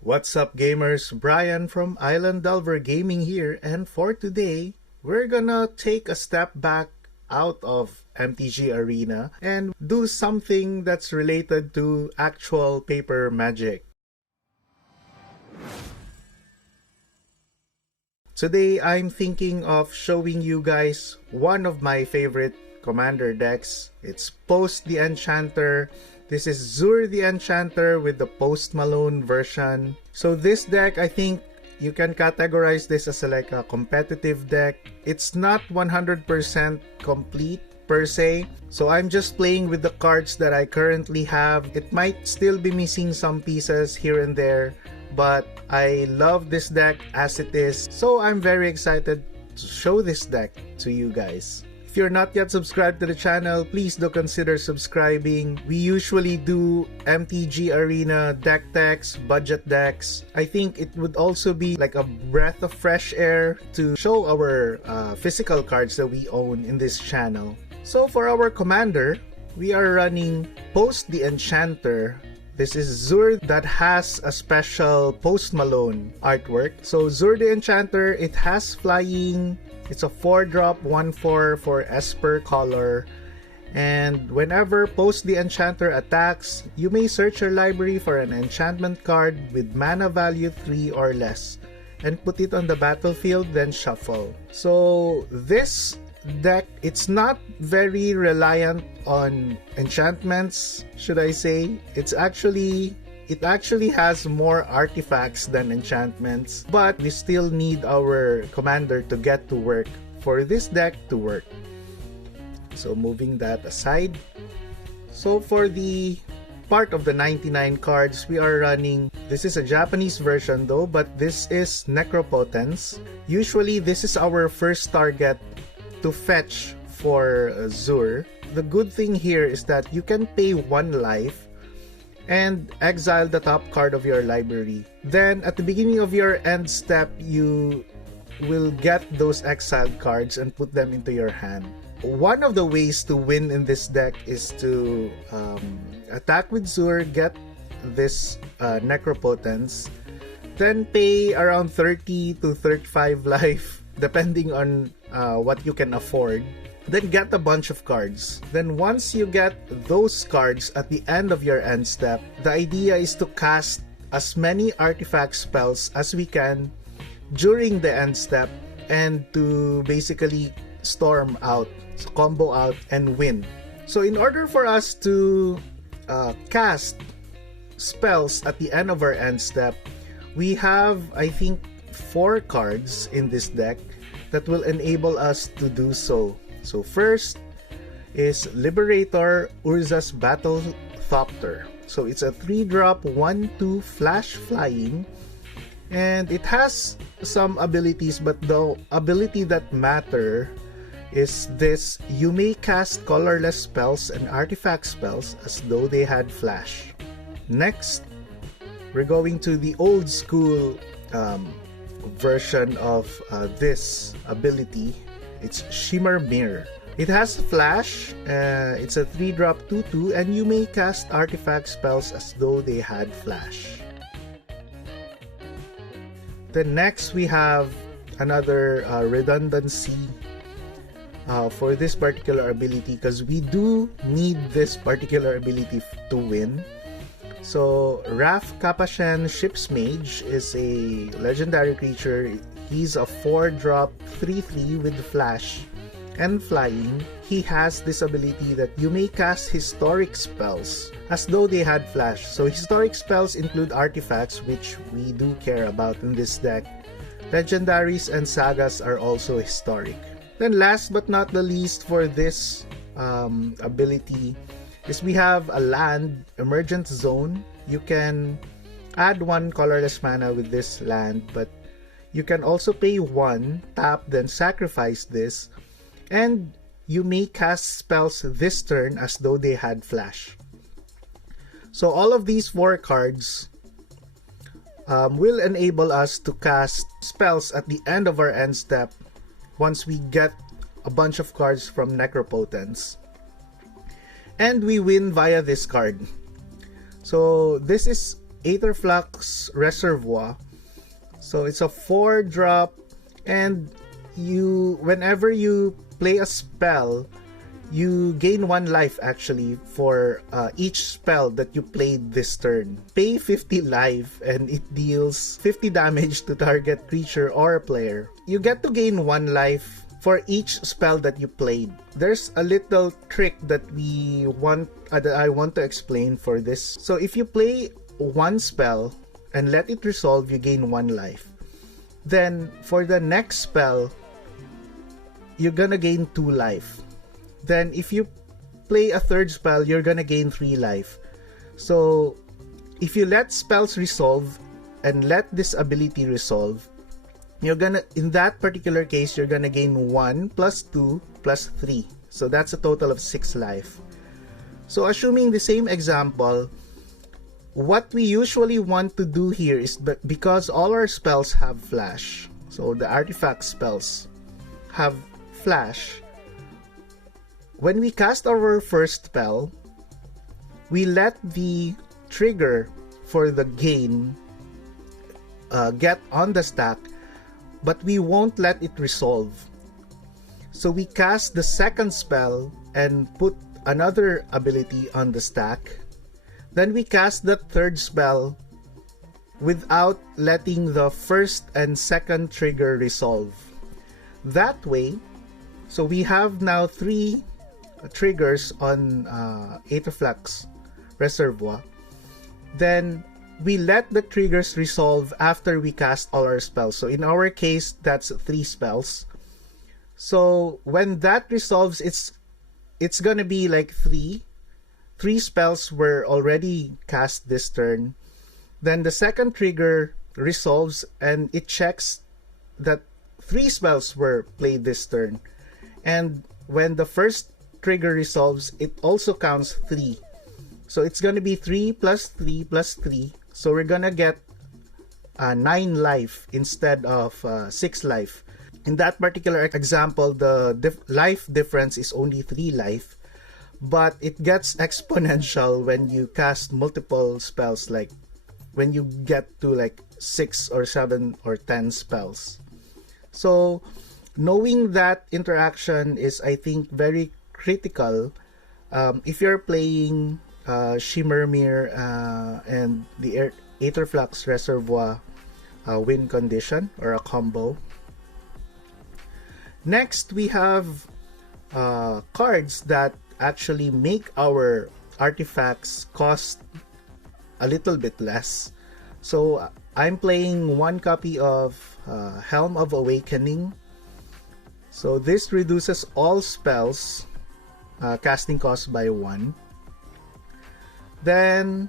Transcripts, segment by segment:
What's up gamers, Brian from Island Delver Gaming here, and for today, we're gonna take a step back out of MTG Arena and do something that's related to actual paper magic. Today, I'm thinking of showing you guys one of my favorite commander decks. It's Post the Enchanter. This is Zur the Enchanter with the Post Malone version. So this deck, I think you can categorize this as like a competitive deck. It's not 100% complete per se. So I'm just playing with the cards that I currently have. It might still be missing some pieces here and there, but I love this deck as it is. So I'm very excited to show this deck to you guys. If you're not yet subscribed to the channel, please do consider subscribing. We usually do MTG Arena deck techs, budget decks. I think it would also be like a breath of fresh air to show our physical cards that we own in this channel. So for our commander, we are running Post the Enchanter. This is Zur that has a special Post Malone artwork. So Zur the Enchanter, it has flying. It's a 4-drop 1/4 for Esper color. And whenever Post the Enchanter attacks, you may search your library for an enchantment card with mana value 3 or less and put it on the battlefield, then shuffle. So this deck, it's not very reliant on enchantments, should I say. It actually has more artifacts than enchantments, but we still need our commander to get to work for this deck to work. So moving that aside, so for the part of the 99 cards we are running, this is a Japanese version though, but this is Necropotence. Usually this is our first target to fetch for Zur. The good thing here is that you can pay 1 life and exile the top card of your library. Then at the beginning of your end step, you will get those exiled cards and put them into your hand. One of the ways to win in this deck is to attack with Zur, get this Necropotence, then pay around 30 to 35 life depending on what you can afford. Then get a bunch of cards. Then once you get those cards at the end of your end step, the idea is to cast as many artifact spells as we can during the end step and to basically storm out, so combo out and win. So in order for us to cast spells at the end of our end step, we have, I think, 4 cards in this deck that will enable us to do so. So first is Liberator Urza's Battle Thopter. So it's a 3-drop 1/2 flash flying, and it has some abilities, but the ability that matter is this: you may cast colorless spells and artifact spells as though they had flash. Next, we're going to the old school version of this ability. It's Shimmer Mirror. It has flash, it's a 3-drop 2/2, and you may cast artifact spells as though they had flash. Then next we have another redundancy for this particular ability, because we do need this particular ability to win. So Raf Kapashen Ship's Mage is a legendary creature. He's a 4-drop 3/3 with flash and flying. He has this ability that you may cast historic spells as though they had flash. So historic spells include artifacts, which we do care about in this deck. Legendaries and sagas are also historic. Then last but not the least for this ability is we have a land, Emergent Zone. You can add 1 colorless mana with this land, but you can also pay 1, tap, then sacrifice this, and you may cast spells this turn as though they had flash. So all of these 4 cards will enable us to cast spells at the end of our end step once we get a bunch of cards from Necropotence. And we win via this card. So this is Aetherflux Reservoir. So it's a 4-drop, and whenever you play a spell, you gain 1 life actually for each spell that you played this turn. Pay 50 life and it deals 50 damage to target creature or player. You get to gain 1 life for each spell that you played. There's a little trick that I want to explain for this. So if you play 1 spell and let it resolve, you gain 1 life. Then for the next spell, you're gonna gain 2 life. Then if you play a 3rd spell, you're gonna gain 3 life. So if you let spells resolve and let this ability resolve, in that particular case, you're gonna gain 1 plus 2 plus 3. So that's a total of 6 life. So assuming the same example, what we usually want to do here is because all our spells have flash, so the artifact spells have flash, when we cast our first spell, we let the trigger for the gain get on the stack, but we won't let it resolve. So we cast the second spell and put another ability on the stack. Then we cast the 3rd spell without letting the first and second trigger resolve. That way, so we have now 3 triggers on Aetherflux Reservoir. Then we let the triggers resolve after we cast all our spells. So in our case, that's 3 spells. So when that resolves, it's gonna be like 3 spells were already cast this turn. Then the second trigger resolves and it checks that 3 spells were played this turn. And when the first trigger resolves, it also counts 3. So it's gonna be 3 plus 3 plus 3. So we're gonna get 9 life instead of 6 life. In that particular example, the life difference is only 3 life, but it gets exponential when you cast multiple spells, like when you get to like 6 or 7 or 10 spells. So knowing that interaction is, I think, very critical if you're playing Shimmer and the Aetherflux Reservoir win condition or a combo. Next, we have cards that actually make our artifacts cost a little bit less. So I'm playing 1 copy of Helm of Awakening. So this reduces all spells casting cost by 1. Then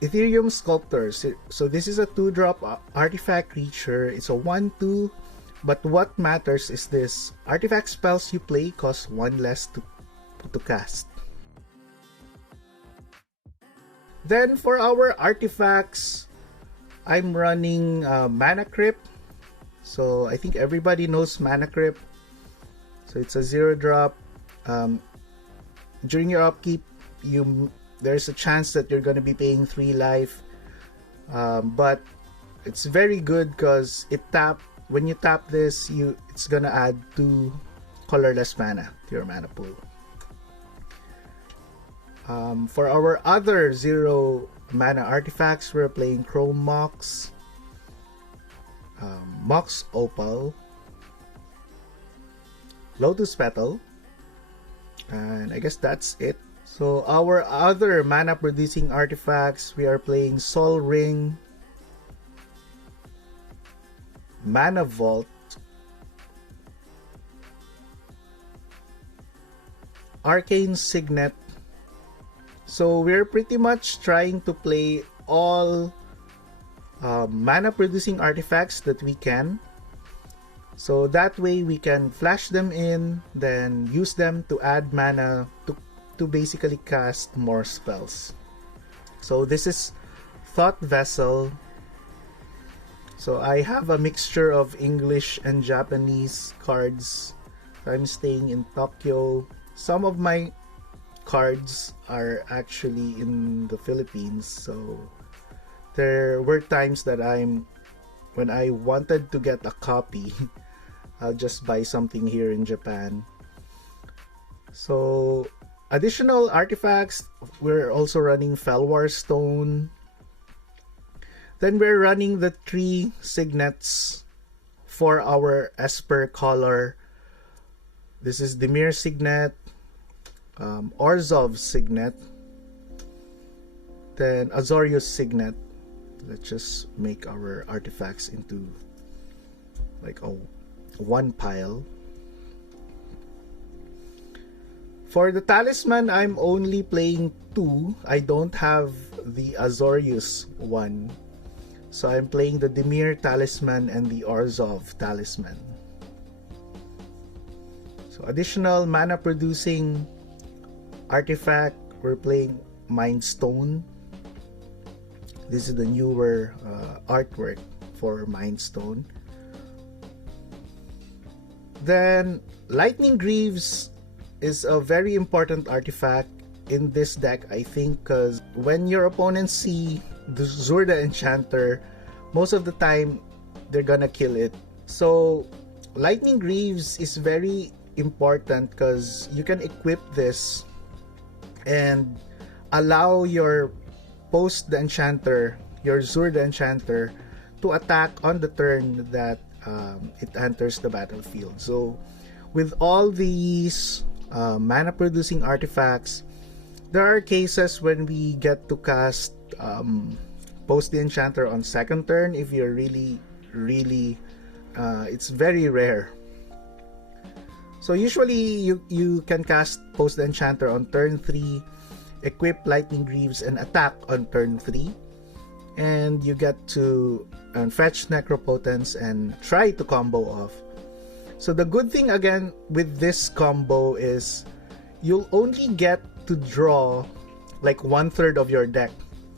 Ethereum Sculptor. So this is a 2-drop artifact creature. It's a 1/2, but what matters is this: artifact spells you play cost 1 less to cast. Then for our artifacts, I'm running Mana Crypt. So I think everybody knows Mana Crypt. So it's a 0-drop. During your upkeep, there's a chance that you're going to be paying 3 life. But it's very good because when you tap this, it's going to add 2 colorless mana to your mana pool. For our other 0 mana artifacts, we're playing Chrome Mox, Mox Opal, Lotus Petal, and I guess that's it. So our other mana producing artifacts, we are playing Sol Ring, Mana Vault, Arcane Signet. So we're pretty much trying to play all mana producing artifacts that we can. So that way we can flash them in, then use them to add mana to basically cast more spells. So this is Thought Vessel. So I have a mixture of English and Japanese cards. I'm staying in Tokyo. Some of my cards are actually in the Philippines, so there were times that when I wanted to get a copy, I'll just buy something here in Japan. So additional artifacts, we're also running Felwar Stone. Then we're running the 3 signets for our Esper color. This is Dimir Signet, Orzhov Signet, then Azorius Signet. Let's just make our artifacts into like one pile. For the talisman, I'm only playing 2. I don't have the Azorius one. So I'm playing the Dimir Talisman and the Orzhov Talisman. So additional mana producing artifact, we're playing Mind Stone. This is the newer artwork for Mind Stone. Then Lightning Greaves is a very important artifact in this deck, I think, because when your opponents see the Zur the Enchanter, most of the time they're gonna kill it. So Lightning Greaves is very important because you can equip this and allow your Post the Enchanter, your Zur the Enchanter, to attack on the turn that it enters the battlefield. So with all these mana producing artifacts, there are cases when we get to cast Post the Enchanter on second turn if you're really it's very rare. So usually you can cast Post the Enchanter on turn 3, equip Lightning Greaves and attack on turn 3, and you get to fetch Necropotence and try to combo off. So the good thing again with this combo is you'll only get to draw like 1/3 of your deck.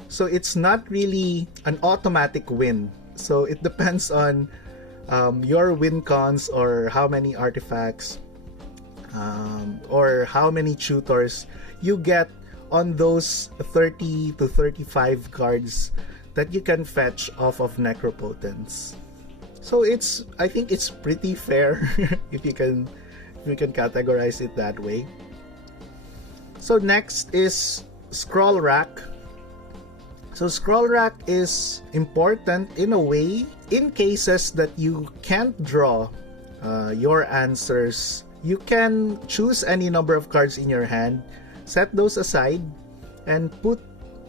So it's not really an automatic win. So it depends on your win cons or how many artifacts or how many tutors you get on those 30 to 35 cards that you can fetch off of Necropotence. So I think it's pretty fair if you can categorize it that way. So next is Scroll Rack. So Scroll Rack is important in a way in cases that you can't draw your answers. You can choose any number of cards in your hand, set those aside, and put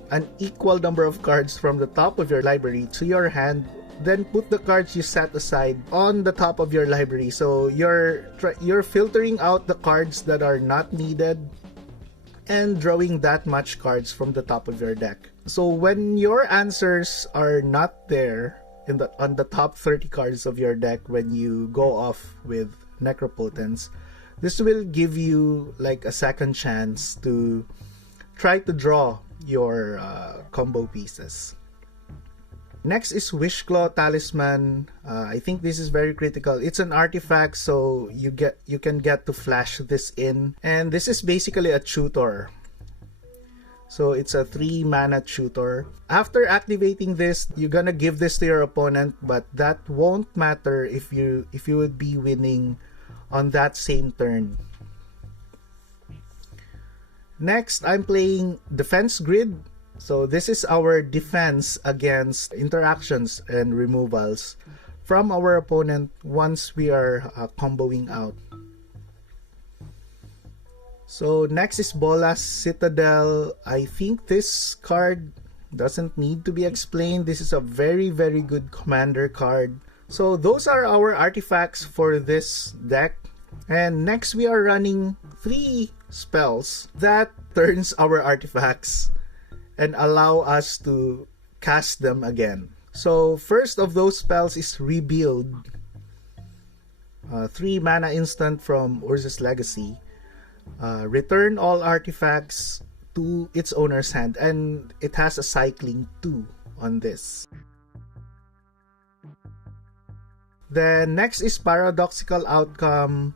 an equal number of cards from the top of your library to your hand. Then put the cards you set aside on the top of your library. So you're filtering out the cards that are not needed and drawing that much cards from the top of your deck. So when your answers are not there on the top 30 cards of your deck when you go off with Necropotence, this will give you like a second chance to try to draw your combo pieces. Next is Wishclaw Talisman. I think this is very critical. It's an artifact, so you can get to flash this in, and this is basically a tutor. So it's a 3 mana tutor. After activating this, you're gonna give this to your opponent, but that won't matter if you would be winning on that same turn. Next, I'm playing Defense Grid. So this is our defense against interactions and removals from our opponent once we are comboing out. So next is Bolas Citadel. I think this card doesn't need to be explained. This is a very, very good commander card. So those are our artifacts for this deck. And next we are running 3 spells that turns our artifacts and allow us to cast them again. So first of those spells is Rebuild. 3 mana instant from Urza's Legacy. Return all artifacts to its owner's hand, and it has a cycling 2 on this. Then next is Paradoxical Outcome.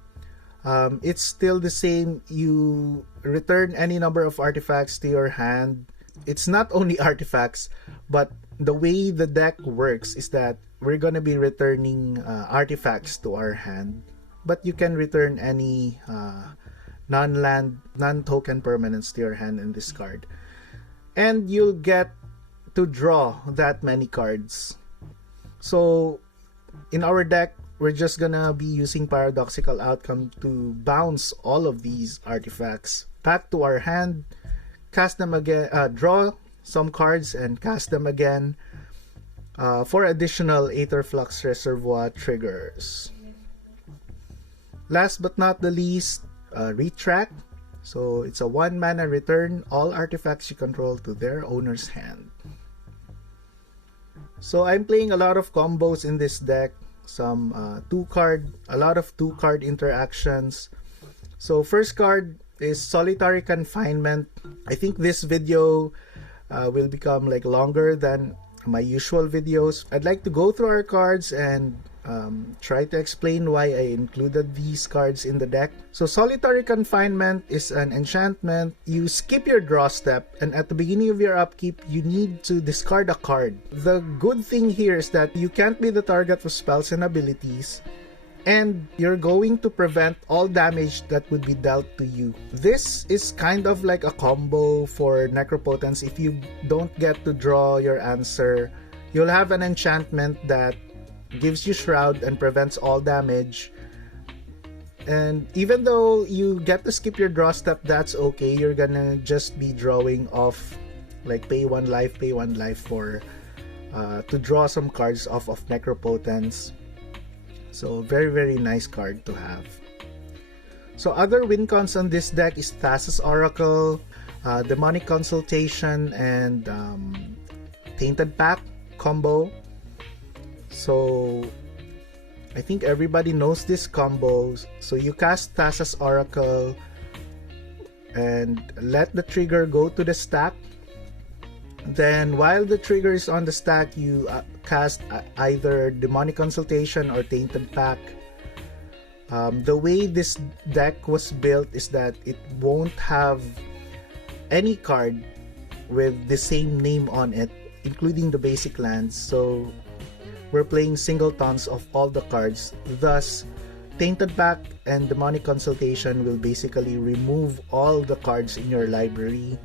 It's still the same. You return any number of artifacts to your hand. It's not only artifacts, but the way the deck works is that we're gonna be returning artifacts to our hand, but you can return any non-land, non-token permanents to your hand and discard. And you'll get to draw that many cards. So in our deck, we're just gonna be using Paradoxical Outcome to bounce all of these artifacts back to our hand, cast them again, draw some cards and cast them again for additional Aetherflux Reservoir triggers. Last but not the least, Retract. So it's a 1 mana return all artifacts you control to their owner's hand. So I'm playing a lot of combos in this deck. Some a lot of 2-card interactions. So first card is Solitary Confinement. I think this video will become like longer than my usual videos. I'd like to go through our cards and try to explain why I included these cards in the deck. So Solitary Confinement is an enchantment. You skip your draw step, and at the beginning of your upkeep, you need to discard a card. The good thing here is that you can't be the target of spells and abilities, and you're going to prevent all damage that would be dealt to you. This is kind of like a combo for Necropotence. If you don't get to draw your answer, you'll have an enchantment that gives you Shroud and prevents all damage. And even though you get to skip your draw step, that's okay. You're gonna just be drawing off, like pay 1 life for to draw some cards off of Necropotence. So very, very nice card to have. So other win cons on this deck is Thassa's Oracle, Demonic Consultation, and Tainted Pact combo. So I think everybody knows this combo. So you cast Thassa's Oracle and let the trigger go to the stack. Then while the trigger is on the stack, you cast either Demonic Consultation or Tainted Pact. The way this deck was built is that it won't have any card with the same name on it, including the basic lands. So we're playing singletons of all the cards. Thus, Tainted Pact and Demonic Consultation will basically remove all the cards in your library.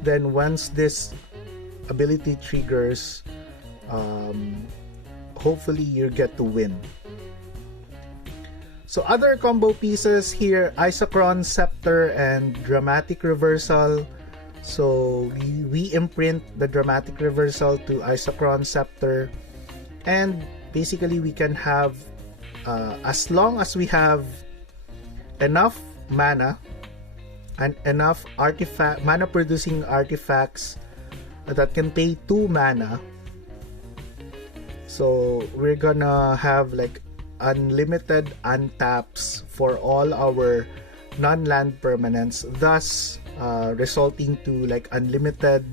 Then once this ability triggers, hopefully you get to win. So other combo pieces here, Isochron Scepter and Dramatic Reversal. So we imprint the Dramatic Reversal to Isochron Scepter, and basically we can have, as long as we have enough mana and enough mana producing artifacts that can pay 2 mana. So we're gonna have like unlimited untaps for all our non-land permanents, thus resulting to like unlimited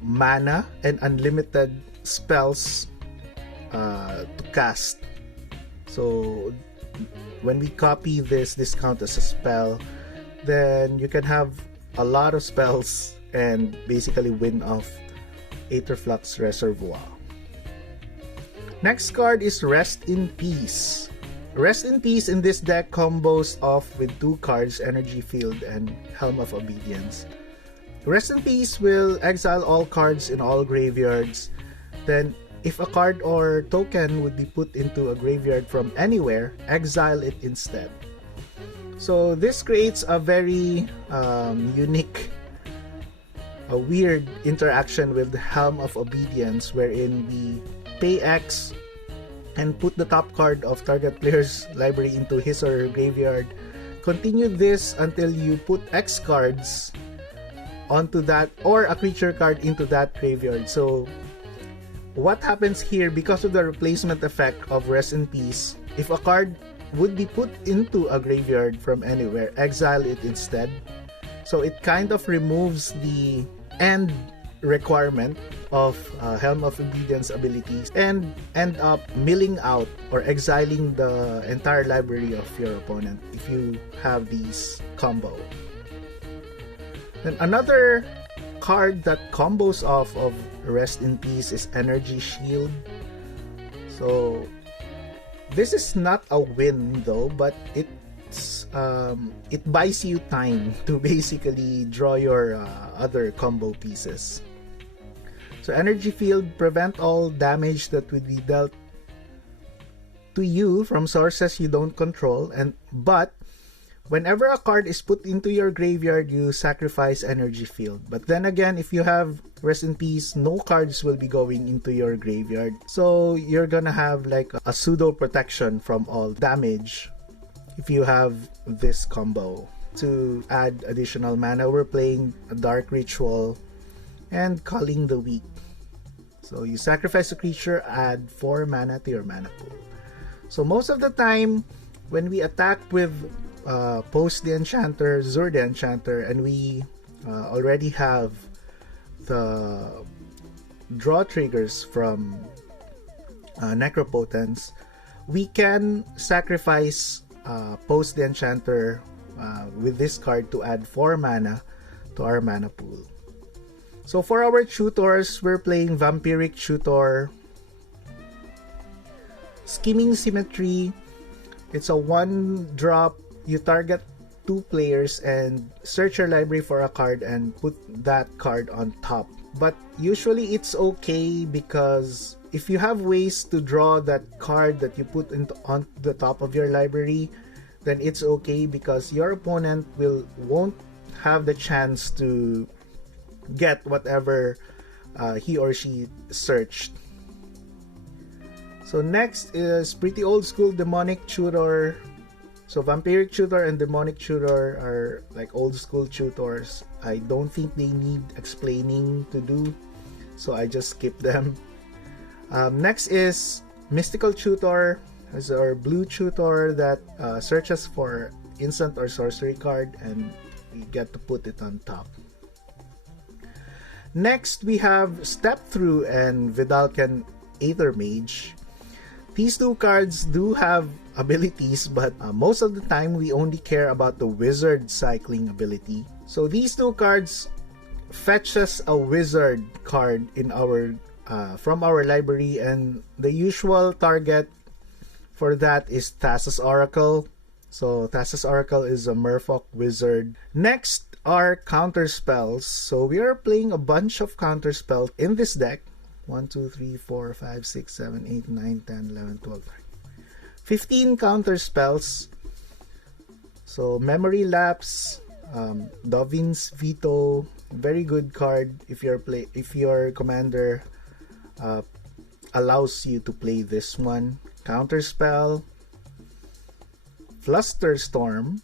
mana and unlimited spells to cast. So when we copy this count as a spell, then you can have a lot of spells and basically win off Aetherflux Reservoir. Next card is Rest in Peace. Rest in Peace in this deck combos off with 2 cards, Energy Field and Helm of Obedience. Rest in Peace will exile all cards in all graveyards. Then if a card or token would be put into a graveyard from anywhere, exile it instead. So this creates a very unique, a weird interaction with the Helm of Obedience, wherein we pay X and put the top card of target player's library into his or her graveyard. Continue this until you put X cards onto that, or a creature card into that graveyard. So what happens here, because of the replacement effect of Rest in Peace, if a card would be put into a graveyard from anywhere, exile it instead. So it kind of removes the end requirement of Helm of Obedience abilities and end up milling out or exiling the entire library of your opponent if you have these combo. Then another card that combos off of Rest in Peace is Energy Shield. So this is not a win though, but it buys you time to basically draw your other combo pieces. So Energy Field, prevent all damage that would be dealt to you from sources you don't control, but whenever a card is put into your graveyard, you sacrifice Energy Field. But then again, if you have Rest in Peace, no cards will be going into your graveyard. So you're gonna have like a pseudo protection from all damage if you have this combo. To add additional mana, we're playing a Dark Ritual and Culling the Weak. So you sacrifice a creature, add 4 mana to your mana pool. So most of the time, when we attack with Post the Enchanter, Zur the Enchanter, and we already have the draw triggers from Necropotence, we can sacrifice Post the Enchanter with this card to add 4 mana to our mana pool. So for our tutors, we're playing Vampiric Tutor, Scheming Symmetry. It's a 1-drop. You target 2 players and search your library for a card and put that card on top. But usually it's okay because if you have ways to draw that card that you put on the top of your library, then it's okay because your opponent won't have the chance to get whatever he or she searched. So next is pretty old school Demonic Tutor. So Vampiric Tutor and Demonic Tutor are like old school tutors. I don't think they need explaining to do, so I just skip them. Next is Mystical Tutor. Is our blue tutor that searches for instant or sorcery card and you get to put it on top. Next we have Step Through and Vidalcan Aether Mage. These 2 cards do have abilities, but most of the time we only care about the wizard cycling ability. So these 2 cards fetch us a wizard card in our from our library, and the usual target for that is Thassa's Oracle. So Thassa's Oracle is a Merfolk wizard. Next are counterspells. So we are playing a bunch of counterspells in this deck. 1, 2, 3, 4, 5, 6, 7, 8, 9, 10, 11, 12, 15 counterspells. So Memory Lapse, Dovin's Veto, very good card if your commander allows you to play this one. Counterspell, Flusterstorm,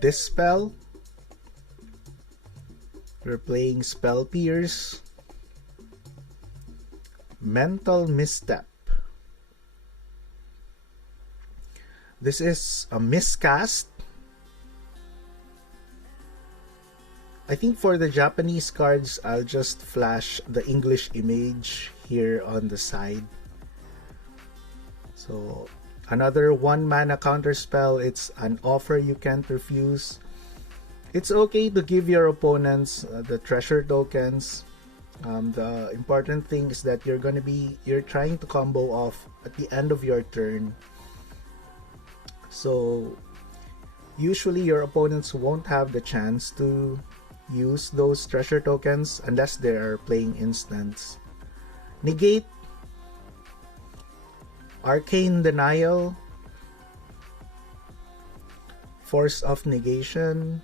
Dispel. We're playing Spell Pierce, Mental Misstep. This is a miscast. I think for the Japanese cards, I'll just flash the English image here on the side. So another 1 mana counterspell. It's an offer you can't refuse. It's okay to give your opponents the treasure tokens. The important thing is that you're trying to combo off at the end of your turn. So usually your opponents won't have the chance to use those treasure tokens unless they are playing instants. Negate, Arcane Denial, Force of Negation,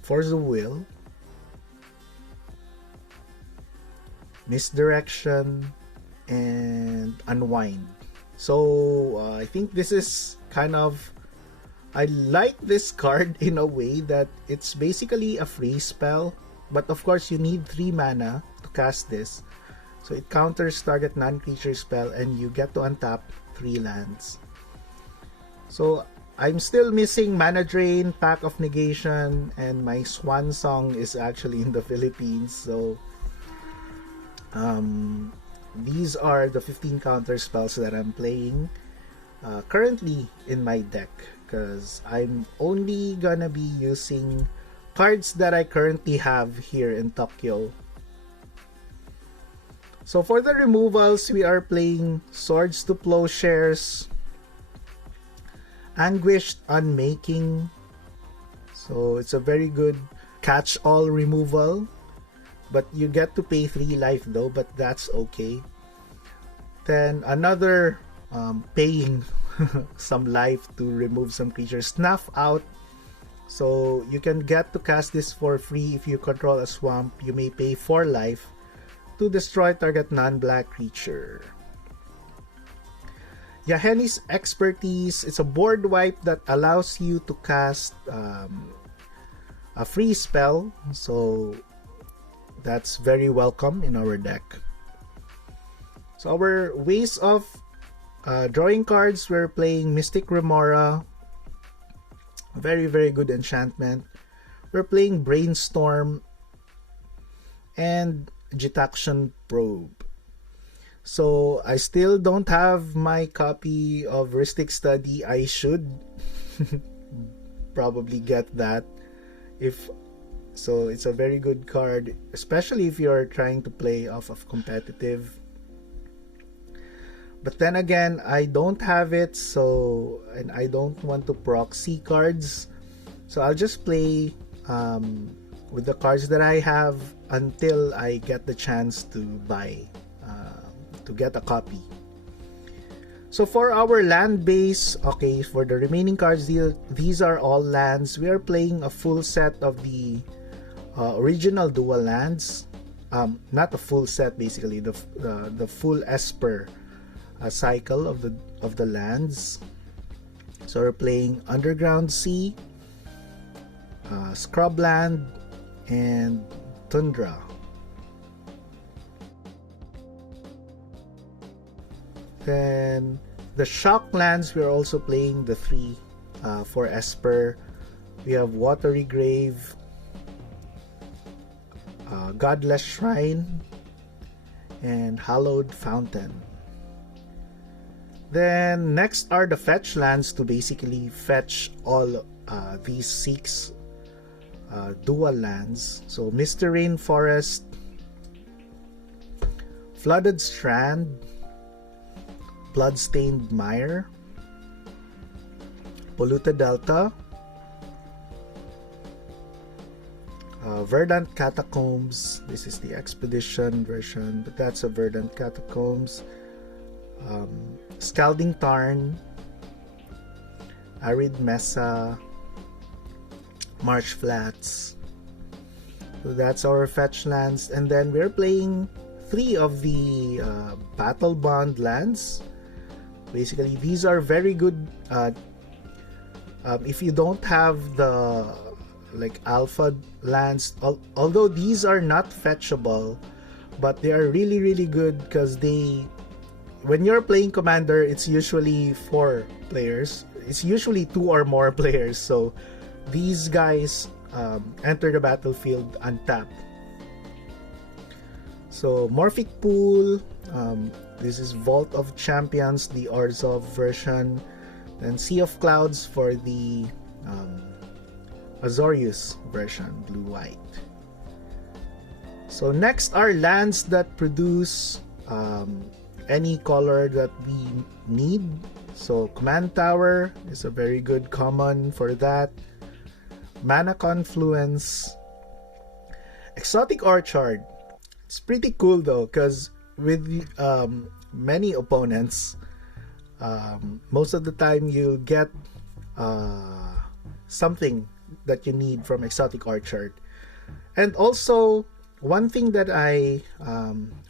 Force of Will, Misdirection, and Unwind. So I think this is kind of, I like this card in a way that it's basically a free spell, but of course you need 3 mana to cast this. So it counters target non-creature spell and you get to untap 3 lands. So I'm still missing Mana Drain, Pack of Negation, and my Swan Song is actually in the Philippines. So these are the 15 counter spells that I'm playing currently in my deck, because I'm only gonna be using cards that I currently have here in Tokyo. So for the removals, we are playing Swords to Plowshares, Anguished Unmaking. So it's a very good catch-all removal, but you get to pay 3 life though, but that's okay. Then another paying some life to remove some creatures, Snuff Out. So you can get to cast this for free if you control a swamp. You may pay 4 life to destroy target non-black creature. Yaheni's Expertise. It's a board wipe that allows you to cast a free spell, so that's very welcome in our deck. So our ways of drawing cards, we're playing Mystic Remora, very good enchantment. We're playing Brainstorm and Jitaction Probe. So I still don't have my copy of Ristic Study. I should probably get that. If so, it's a very good card, especially if you're trying to play off of competitive. But then again, I don't have it, so, and I don't want to proxy cards, so I'll just play with the cards that I have until I get the chance to buy, to get a copy. So for our land base, okay, for the remaining cards, these are all lands. We are playing a full set of the original dual lands, not a full set, basically the full Esper cycle of the lands. So we're playing Underground Sea, Scrubland, and Tundra. Then the shock lands, we're also playing the 3 for Esper. We have Watery Grave, Godless Shrine, and Hallowed Fountain. Then next are the fetch lands to basically fetch all these 6 dual lands. So Misty Rain Forest, Flooded Strand, Bloodstained Mire, Polluted Delta, Verdant Catacombs. This is the Expedition version, but that's a Verdant Catacombs. Scalding Tarn, Arid Mesa, Marsh Flats. So that's our fetch lands, and then we're playing 3 of the Battle Bond lands. Basically, these are very good if you don't have the alpha lands, although these are not fetchable, but they are really good because when you're playing Commander, it's usually 4 players. It's usually 2 or more players, so these guys enter the battlefield untapped. So Morphic Pool, this is Vault of Champions, the Orzhov version, and Sea of Clouds for the Azorius version, blue-white. So next are lands that produce any color that we need. So Command Tower is a very good common for that. Mana Confluence, Exotic Orchard. It's pretty cool though, because with many opponents, most of the time you'll get something that you need from Exotic Orchard. And also, one thing that I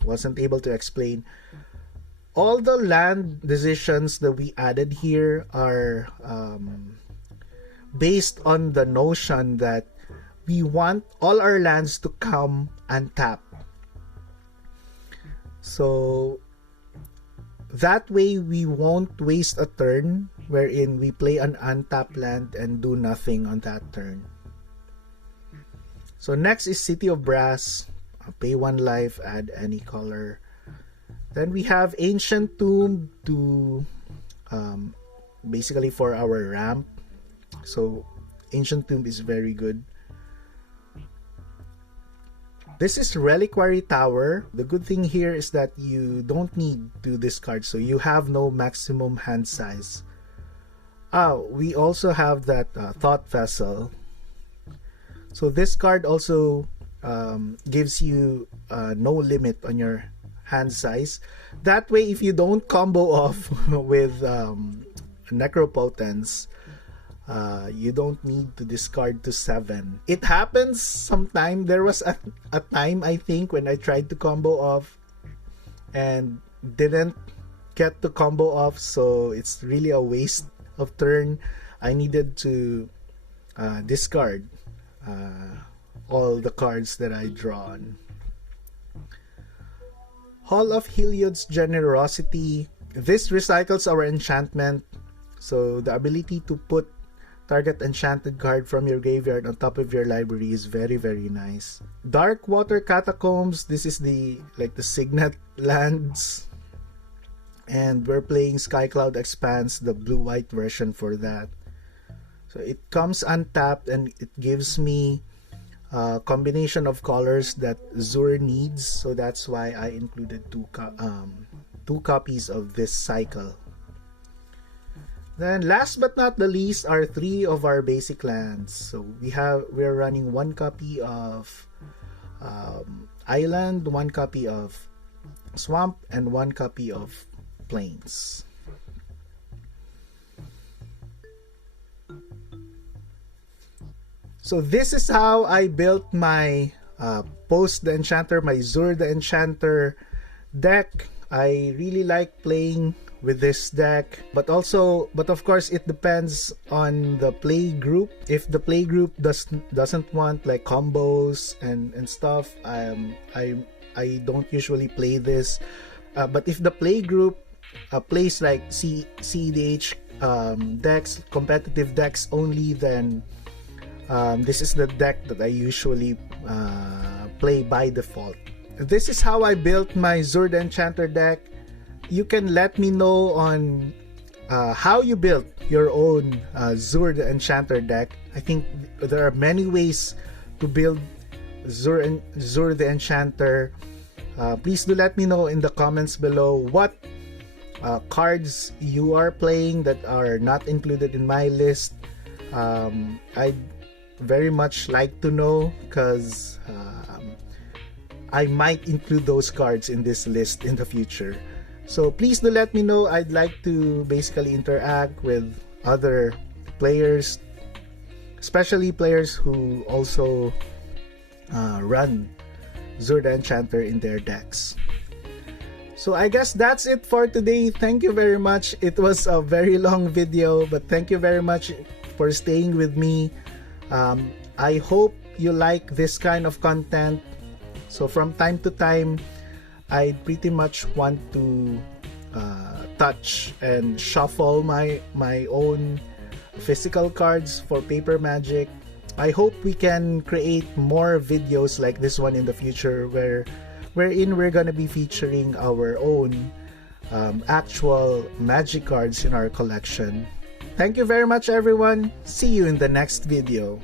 wasn't able to explain, all the land decisions that we added here are based on the notion that we want all our lands to come untapped. So that way we won't waste a turn wherein we play an untapped land and do nothing on that turn. So next is City of Brass. Pay 1 life, add any color. Then we have Ancient Tomb to basically for our ramp. So Ancient Tomb is very good. This is Reliquary Tower. The good thing here is that you don't need to discard, so you have no maximum hand size. We also have that Thought Vessel. So this card also gives you no limit on your hand size. That way, if you don't combo off with Necropotence, you don't need to discard to 7. It happens sometime. There was a time, I think, when I tried to combo off and didn't get to combo off, so it's really a waste of turn. I needed to discard all the cards that I drawn. Hall of Heliod's Generosity. This recycles our enchantment, so the ability to put target enchanted card from your graveyard on top of your library is very, very nice. Dark Water Catacombs. This is the Signet lands, and we're playing Skycloud Expanse, the blue-white version for that. So it comes untapped and it gives me a combination of colors that Zur needs, so that's why I included two copies of this cycle. Then last but not the least are 3 of our basic lands. So we're running 1 copy of Island, 1 copy of Swamp, and 1 copy of Plains. So this is how I built my Post the Enchanter, my Zur the Enchanter deck. I really like playing with this deck, but of course it depends on the play group. If the play group doesn't want like combos and stuff, I don't usually play this. But if the play group plays like cedh decks, competitive decks only, then this is the deck that I usually play by default. This is how I built my Zur the Enchanter deck. You can let me know on how you built your own Zur the Enchanter deck. I think there are many ways to build Zur the Enchanter. Please do let me know in the comments below what cards you are playing that are not included in my list. I'd very much like to know, because I might include those cards in this list in the future. So please do let me know. I'd like to basically interact with other players, especially players who also run Zur the Enchanter in their decks. So I guess that's it for today. Thank you very much. It was a very long video, but thank you very much for staying with me. I hope you like this kind of content. So from time to time, I pretty much want to touch and shuffle my own physical cards for Paper Magic. I hope we can create more videos like this one in the future, wherein we're gonna be featuring our own actual Magic cards in our collection. Thank you very much, everyone. See you in the next video.